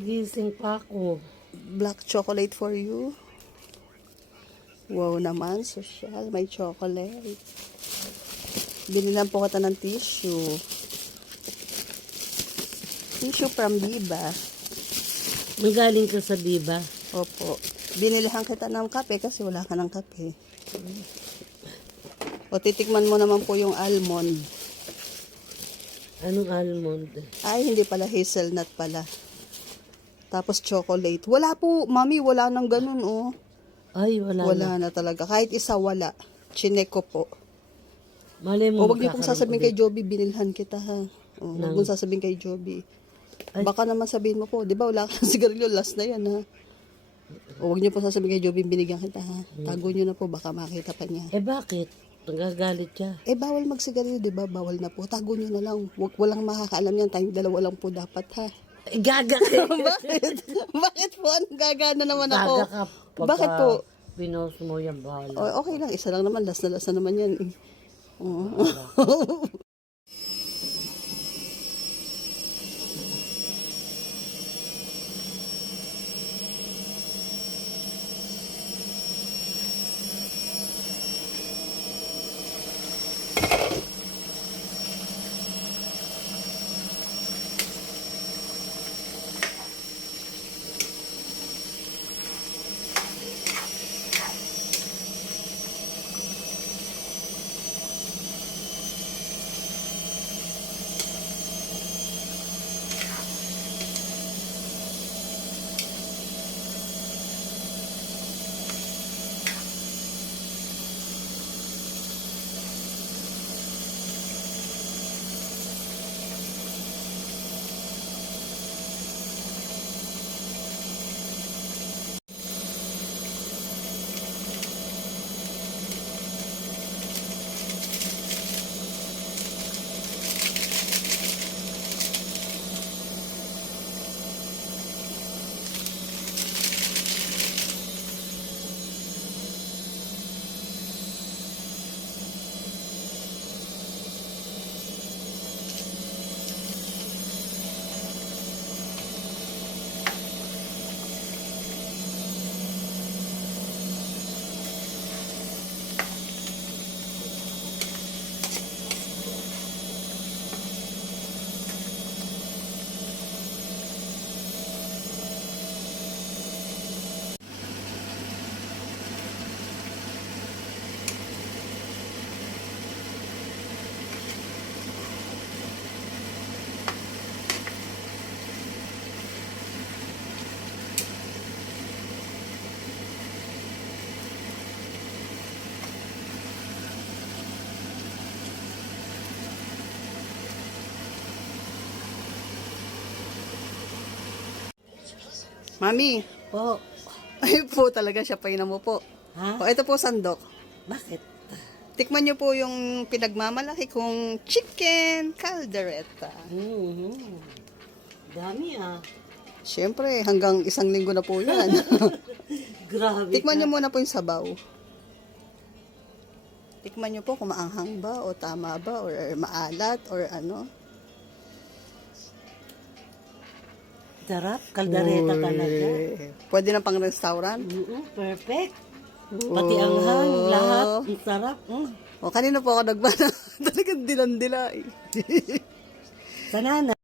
Gising pa ako. Black chocolate for you. Wow naman, social. May chocolate. Binilan po kita ng tissue. Tissue from Viva. Magaling ka sa Viva? Opo. Binilhan kita ng kape kasi wala ka ng kape. O titikman mo naman po yung almond. Anong almond? Ay, hindi pala, hazelnut pala. Tapos chocolate. Wala po, mami, wala nang ganun, oh. Ay, wala Wala na talaga. Kahit isa wala. Chinek ko po. Malay mo, O, wag niyo pong sasabihin kay Joby, binilhan kita, ha. O, wag mong sasabihin kay Joby. Ay. Baka naman sabihin mo po, di ba, wala kang sigarilyo, last na yan, ha. O, wag niyo pong sasabihin kay Joby, binigyan kita, ha. Tago niyo na po, baka makita pa niya. Eh bakit? Nagagalit siya. Eh, bawal magsigarilyo, di ba? Bawal na po. Tago niyo na lang. Walang makakaalam yan. Tayong dalawa lang po dapat, ha. Eh, gaga ka. Bakit? Bakit po? Anong gagana naman ako? Gaga ka. Bakit po? Pinost mo yan, bahala. O, okay lang. Isa lang naman. Last na naman yan. Eh. Oo. Mami. Po. Ay po talaga siya pa mo po. Ha? O, ito po sandok. Bakit? Tikman niyo po yung pinagmamalaki kong chicken caldereta. Dami ah. Siyempre, hanggang 1 linggo na po yan. Grabe Tikman ka. niyo muna po yung sabaw. Tikman niyo po kung maanghang ba o tama ba or maalat or ano. Sarap. Kaldareta talaga. Pwede na pang restaurant. Perfect. Pati ang hang, lahat. Ang sarap. O, kanina po ako nagbana. Talagang dilandila eh. Sa nana.